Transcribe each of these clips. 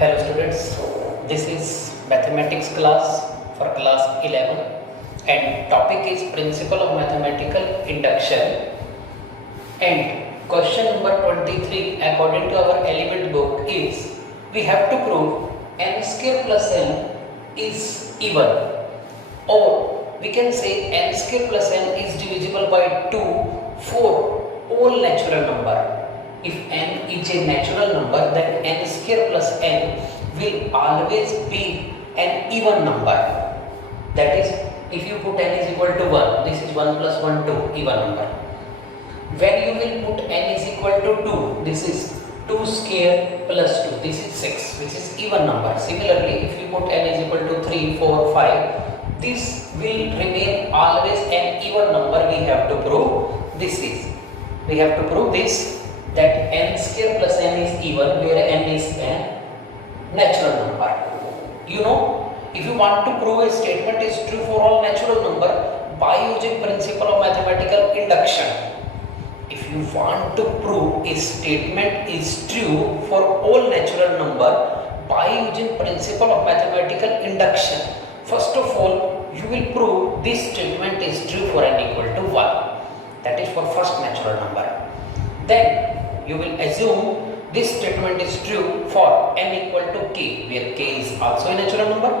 Hello students, this is mathematics class for class 11 and topic is principle of mathematical induction and question number 23 according to our element book is we have to prove n square plus n is even, or we can say n square plus n is divisible by 2 for all natural number. If n is a natural number, then n square plus n will always be an even number. That is, if you put n is equal to 1, this is 1 plus 1, 2, even number. When you will put n is equal to 2, this is 2 square plus 2, this is 6, which is even number. Similarly, if you put n is equal to 3, 4, 5, this will remain always an even number. We have to prove this that n square plus n is even where n is a natural number. You know, if you want to prove a statement is true for all natural number by using principle of mathematical induction, if you want to prove a statement is true for all natural number by using principle of mathematical induction, first of all you will prove this statement is true for n equal to 1, that is for first natural number. Then you will assume this statement is true for n equal to k, where k is also a natural number.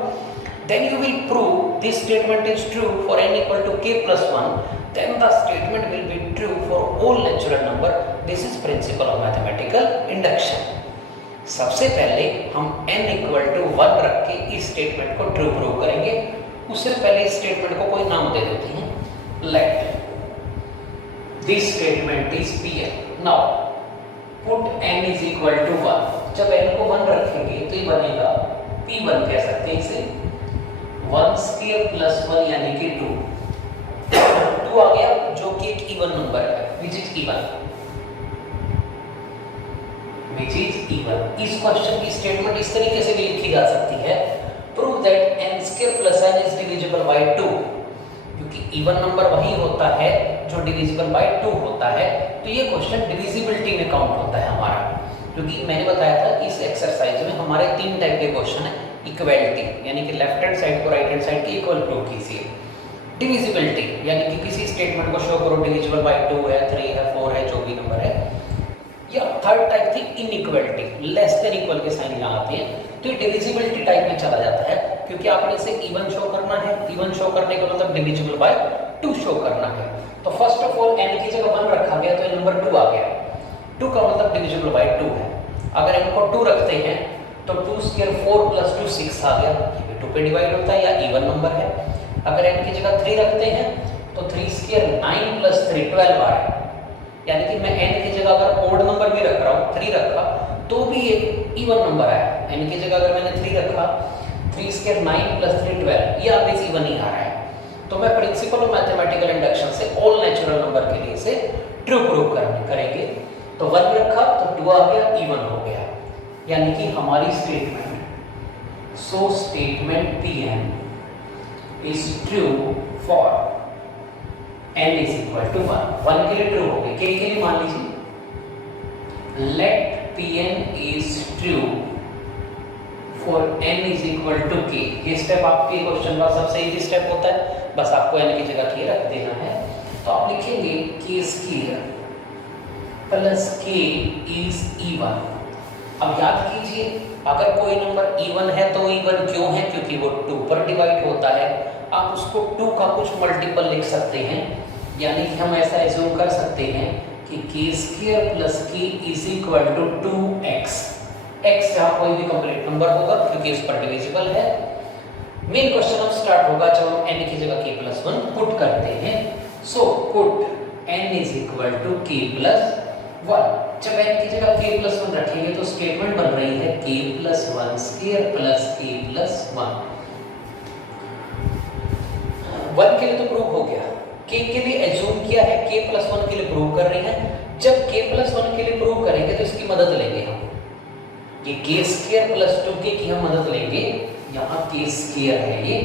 Then you will prove this statement is true for n equal to k plus 1. Then the statement will be true for all natural number. This is principle of mathematical induction. सबसे पहले हम n equal to 1 रख के इस statement को true prove करेंगे. उससे पहले इस स्टेटमेंट को कोई नाम दे देते हैं. Let this statement is Pn. Now put n is equal to 1. जब n को 1 रखेंगे तो ये बनेगा P1 कह सकते हैं इसे. 1 स्क्वायर प्लस 1 यानी कि 2. 2 आ गया जो कि एक इवन नंबर है, which is even. इस क्वेश्चन की स्टेटमेंट इस तरीके से भी लिखी जा सकती है. Prove that n square plus n is divisible by 2. क्योंकि इवन नंबर वही होता है जो डिविजिबल बाय 2 होता है. तो ये क्वेश्चन डिविजिबिलिटी में काउंट होता है हमारा. क्योंकि मैंने बताया था इस एक्सरसाइज में हमारे 3 टाइप के क्वेश्चन है. इक्वलिटी यानी कि लेफ्ट हैंड साइड को राइट हैंड साइड की इक्वल प्रूव कीजिए. डिविजिबिलिटी यानी कि किसी स्टेटमेंट को शो करो डिविजिबल बाय 2 है, 3 है, 4 है, जो भी नंबर है. या थर्ड टाइप थी इनइक्वलिटी, लेस देन इक्वल के साइन यहाँ आते हैं. तो ये डिविजिबिलिटी टाइप में चला जाता है क्योंकि आपने इसे इवन शो करना है. इवन शो करने का मतलब डिविजिबल बाय 2 शो करना है. तो फर्स्ट ऑफ ऑल n की जगह 1 रखा गया तो ये नंबर 2 आ गया. 2 का मतलब डिविजिबल बाय 2 है. अगर n को 2 रखते हैं तो 2 स्क्वायर 4 प्लस 2 6 आ गया. ये 2 पे डिवाइड होता है या इवन नंबर है. अगर n की जगह 3 रखते हैं तो 3 स्क्वायर 9 प्लस 3 12 आ रहा है. यानी कि मैं n की जगह अगर ओड नंबर भी रख रहा हूँ 3 रखा तो भी एक इवन नंबर आया. n की जगह अगर मैंने 3 रखा 3 स्क्वायर 9 प्लस 3 12 ये ऑलवेज इवन ही आ रहा है. तो मैं प्रिंसिपल ऑफ मैथमेटिकल इंडक्शन से ऑल नेचुरल नंबर के लिए इसे ट्रू प्रूव करेंगे. तो 1 रखा तो 2 आ गया, इवन हो गया. यानी कि हमारी statement statement Pn is true for n is equal to 1. 1 के लिए ट्रू हो गई. k के लिए मान लीजिए let Pn is true for n is equal to k. ये स्टेप आपके क्वेश्चन का सबसे इजी स्टेप होता है. बस आपको n की जगह k रख देना है. तो आप लिखेंगे k square plus k is even. अब याद कीजिए अगर कोई नंबर इवन है तो इवन क्यों है? क्योंकि वो 2 पर डिवाइड होता है. आप उसको 2 का कुछ मल्टीपल लिख सकते हैं. यानी कि हम ऐसा एज्यूम कर सकते हैं कि k square plus k is equal to 2x. x जहाँ कोई भी कंप्लीट नंबर होगा क्योंकि इस पर डिविजिबल है. मेन क्वेश्चन अब स्टार्ट होगा जब हम n की जगह k प्लस 1 पुट करते हैं. So put n is equal to k plus 1. जब n की जगह k प्लस 1 रखेंगे तो स्टेटमेंट बन रही है k plus 1 square plus k plus 1. 1 के लिए तो प्रूव हो गया. k के लिए एज्यूम किया है, k प्लस 1 के लिए प्रूव कर रहे हैं. जब k प्लस 1 के लिए प्रूव करेंगे तो इसकी मदद लेंगे हम. ये k स्क्वायर प्लस 2k की हम मदद लेंगे. यहाँ k स्क्वायर है ये,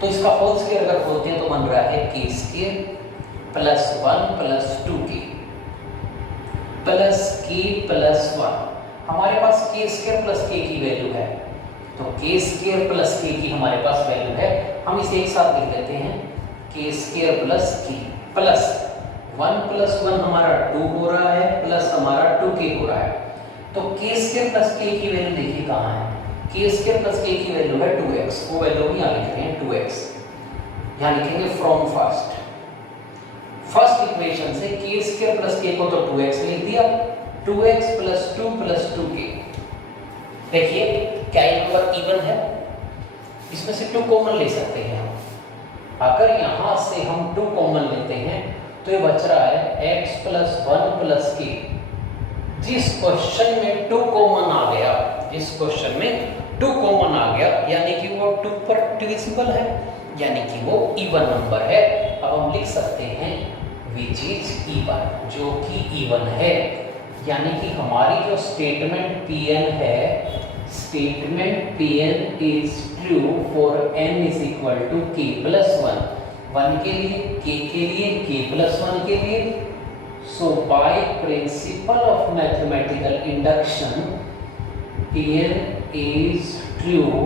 तो इसका होल स्क्वायर अगर खोलते हैं तो बन रहा है k square plus 1 plus 2k plus k plus 1. हमारे पास के स्क्वायर प्लस के की वैल्यू है, तो के स्क्वायर प्लस के की हमारे पास वैल्यू है, हम इसे एक साथ लिख देते हैं के स्क्वायर प्लस के प्लस 1 प्लस 1 हमारा 2 हो रहा है प्लस हमारा 2k हो रहा है। तो के स्क्वायर प्लस के की वैल्यू देखिए कहाँ है, के स्क्वायर प्लस के की वैल्यू है 2x, वो वैल्यू भी यहाँ लिख रहे हैं 2x, यहाँ लिखेंगे फ्रॉम फर्स्ट इक्वेशन से के स्क्वायर प्लस के को तो 2x लिख दिया, 2x प्लस 2 प्लस 2k। देखिए क्या ये नंबर इवन है, इसमें से 2 कॉमन ले सकते हैं हम, अगर यहाँ से हम 2 कॉमन लेते हैं तो ये बच रहा है x प्लस 1 प्लस k। जिस क्वेश्चन में 2 कॉमन आ गया, जिस क्वेश्चन में 2 कॉमन आ गया यानी कि वो 2 पर डिविजिबल है, यानी कि वो इवन नंबर है। अब हम लिख सकते हैं विच इज इवन, जो कि इवन है, यानी कि हमारी जो स्टेटमेंट Pn है, statement Pn is true for n is equal to k plus 1 के लिए, k के लिए, k प्लस 1 के लिए। So by principle of mathematical induction Pn is true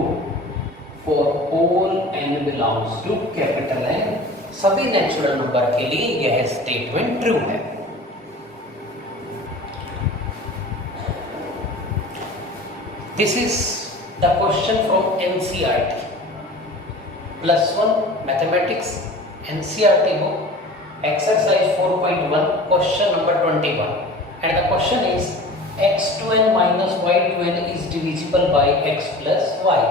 for all n belongs to capital N, सभी natural number के लिए यह स्टेटमेंट ट्रू है। This is the question from NCERT +1 mathematics NCERT book exercise 4.1 question number 21 and the question is x2n minus y2n is divisible by x plus y।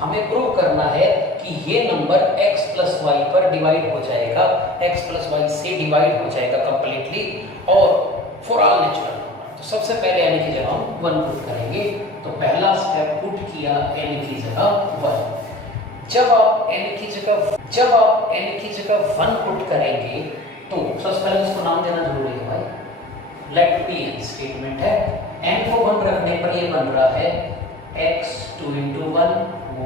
हमें prove करना है कि ये नंबर x plus y पर divide हो जाएगा, x plus y से divide हो जाएगा कंप्लीटली और फॉर ऑल नेचुरल नंबर। तो सबसे पहले n की जगह हम 1 पुट करेंगे, तो पहला स्टेप पुट किया n की जगह 1। जब आप n की जगह 1 पुट करेंगे तो सबसे पहले इसको नाम देना जरूरी है भाई, लेट Pn स्टेटमेंट है, n को 1 रखने पर ये बन रहा है x2 into 1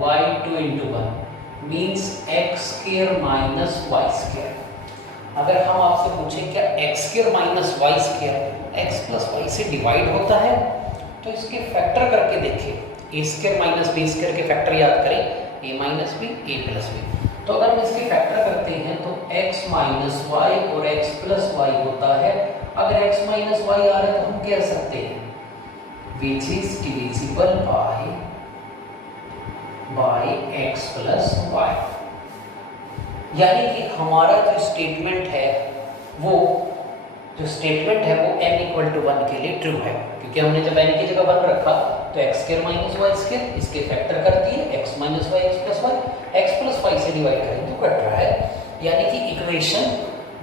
y2 into 1 means x square minus y square। अगर हम आपसे पूछें क्या x square minus y square x plus y से डिवाइड होता है, तो इसके फैक्टर करके देखिए, a square minus b square के फैक्टर याद करें, a minus b a plus b। तो अगर हम इसके फैक्टर करते हैं तो x minus y और x plus y होता है। अगर x minus y आ रहा है तो हम कह सकते हैं which is divisible by x plus y, यानी कि हमारा जो स्टेटमेंट है वो n इक्वल टू 1 के लिए ट्रू है, क्योंकि हमने जब n की जगह 1 रखा तो x square minus Y square, इसके फैक्टर कर दिए x minus Y x plus Y, x plus Y से डिवाइड करें तो कट रहा है, यानी कि इक्वेशन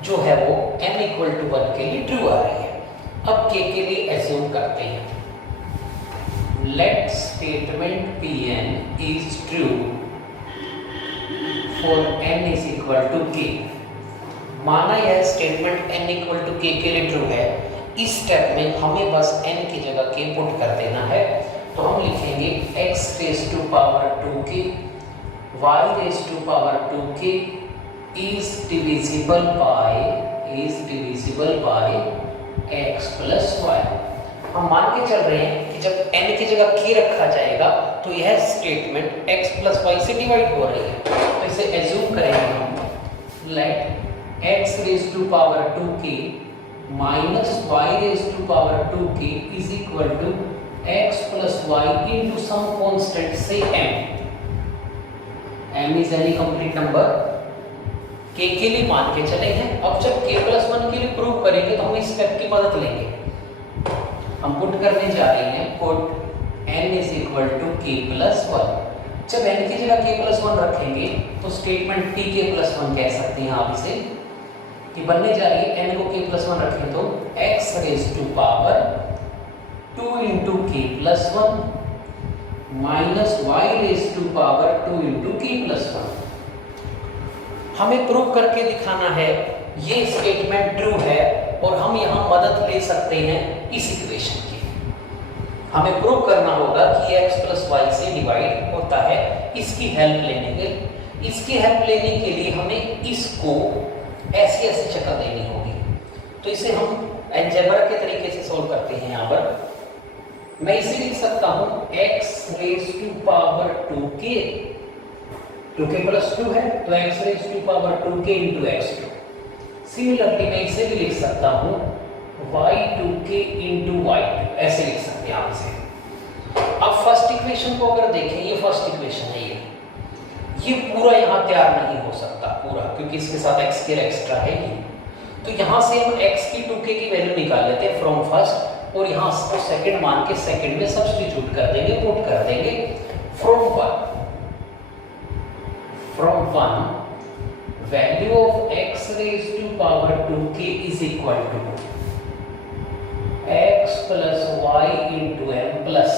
जो है वो n इक्वल टू 1 के लिए ट्रू आ रही है। अब k के लिए एज्यूम करते हैं, let statement Pn is true for n is equal to k। माना यह statement n equal to k के लिए ट्रू है। इस स्टेप में हमें बस n की जगह k पुट कर देना है, तो हम लिखेंगे x raise to power 2k y raise to power 2k is divisible by x plus y। हम मान के चल रहे हैं कि जब n की जगह k रखा जाएगा तो यह स्टेटमेंट x plus y से डिवाइड हो रही है, तो इसे एज्यूम करेंगे हम, let x raise to power 2k minus y raise to power 2k is equal to x plus y into some constant से m is any complete number, k के लिए मान के चले हैं। अब जब k प्लस 1 के लिए प्रूव करेंगे तो हम इस स्टेप की मदद लेंगे, हम पुट करने जा रहे हैं put n is equal to k plus 1। जब n की जगह k प्लस 1 रखेंगे तो स्टेटमेंट tk प्लस 1 कह सकते हैं आप इसे, कि बनने जा रही है n को k प्लस 1 रखें तो x raise to power 2 into k plus 1 minus y raise to power 2 into k plus 1। हमें प्रूव करके दिखाना है ये स्टेटमेंट ट्रू है और हम यहाँ मदद ले सकते हैं इस इक्वेशन की। हमें प्रूव करना होगा कि x प्लस वाई से डिवाइड होता है, इसकी हेल्प लेने के लिए हमें इसको ऐसी शक्ल देनी होगी। तो इसे हम अलजेब्रा के तरीके से सोल्व करते हैं। यहाँ पर मैं इसे लिख सकता हूं x raise to power 2k, 2k plus 2 है तो x raise to power 2k into x2। Similarly मैं इसे भी लिख सकता हूं y2k इंटू y2, ऐसे लिख सकते हैं आप इसे। अब फर्स्ट इक्वेशन को अगर देखें, ये फर्स्ट इक्वेशन है, ये पूरा यहाँ तैयार नहीं हो सकता पूरा, क्योंकि इसके साथ x स्क्वायर एक्स्ट्रा है ये। तो यहाँ से हम x की 2k की वैल्यू निकाल लेते हैं फ्रॉम फर्स्ट, और यहाँ को सेकंड मान के सेकंड में सब्स्टिट्यूट कर देंगे, पुट कर देंगे। From one value of x raise to power 2k is equal to x plus y into M plus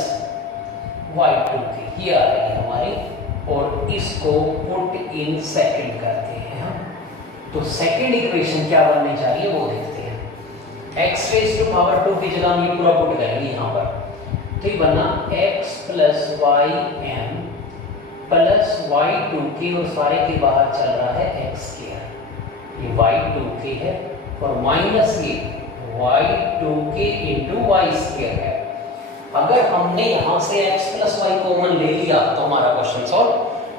y2k, ये आ रही है हमारी, और इसको पुट इन सेकंड करते हैं हम। तो सेकंड इक्वेशन क्या बनने जा रही है वो देखते हैं। x रेज टू पावर 2 की जगह हम ये पूरा पुट करेंगे यहाँ पर, तो ये बना x plus Y M plus y2k, और सारे के बाहर चल रहा है x स्क्वायर, ये y2k है, और माइनस ये y2k इंटू वाई स्क्वायर है। अगर हमने यहाँ से x प्लस वाई कॉमन ले लिया तो हमारा क्वेश्चन सॉल्व,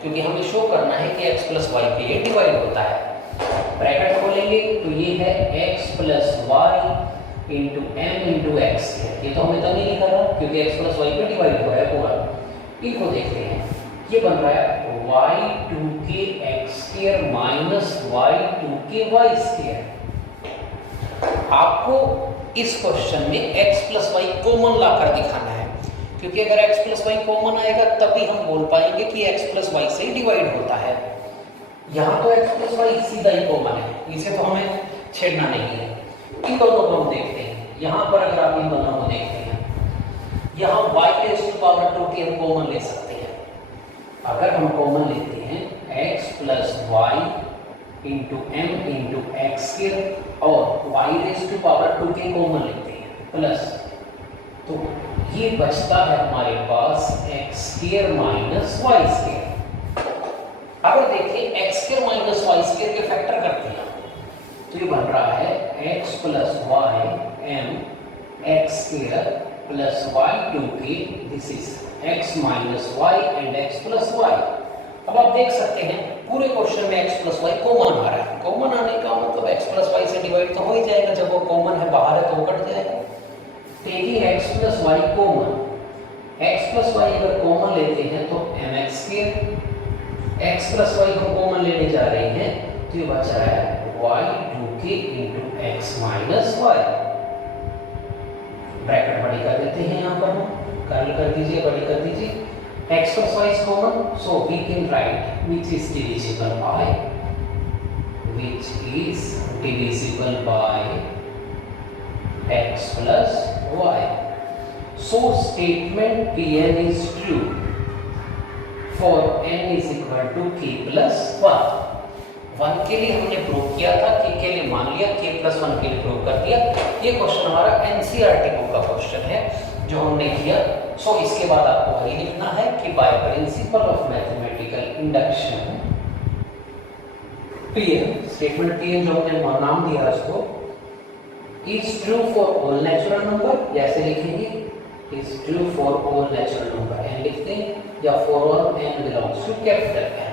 क्योंकि हमें शो करना है कि x प्लस वाई पे ये डिवाइड होता है। ब्रैकेट खोलेंगे तो ये है x plus Y into M into X, ये तो हमें तब नहीं लिखा था क्योंकि x प्लस वाई पे डिवाइड हुआ है पूरा। इनको देखते हैं, ये बन रहा है y2k x square minus y2k y square. आपको इस क्वेश्चन में x प्लस वाई कॉमन लाकर दिखाना है, क्योंकि अगर x प्लस वाई कॉमन आएगा तभी हम बोल पाएंगे कि x प्लस वाई से डिवाइड होता है। यहाँ तो x प्लस वाई सीधा ही कॉमन है, इसे तो हमें छेड़ना नहीं है। इन दोनों को हम देखते हैं। यहाँ पर अगर आप इन दोनों को देखते हैं, यहाँ y रेज़ टू पावर 2 की हम कॉमन ले सकते हैं। अगर हम कॉमन लेते हैं x plus Y into M into X square, और y रेज़ टू पावर 2 के कॉमन लेते हैं प्लस, तो ये बचता है हमारे पास x square minus Y square. अगर देखें x square minus Y square के फैक्टर करते हैं तो ये बन रहा है x plus Y M X square plus y2k, this is x minus Y and x plus Y. अब आप देख सकते हैं पूरे क्वेश्चन में x प्लस वाई कॉमन आ रहा है। कॉमन आने का मतलब x प्लस वाई से डिवाइड तो हो ही जाएगा, जब वो कॉमन है बाहर है तो वो कट जाएगा। देखिए x plus Y common, x plus Y अगर कॉमन लेते हैं तो mx square, x plus Y हम कॉमन लेने जा रहे हैं तो ये बच रहा है y2k into x minus Y. Bracket बड़ी कर देते हैं, यहाँ पर हम कर्ल कर दीजिए, बड़ी कर दीजिए। x plus y is common, so we can write which is divisible by x plus y. So statement Pn is true for n is equal to k plus 1. 1 के लिए हमने प्रूव किया था, k के लिए मान लिया, k plus 1 के लिए प्रूव कर दिया। ये क्वेश्चन हमारा NCERT बुक का क्वेश्चन है जो हमने किया। सो इसके बाद आपको वही लिखना है कि by principle of mathematical induction Pn, statement Pn जो हमने नाम दिया उसको, is true for all natural number, जैसे लिखेंगे is true for all natural number, n लिखते हैं, या for all n belongs to capital N।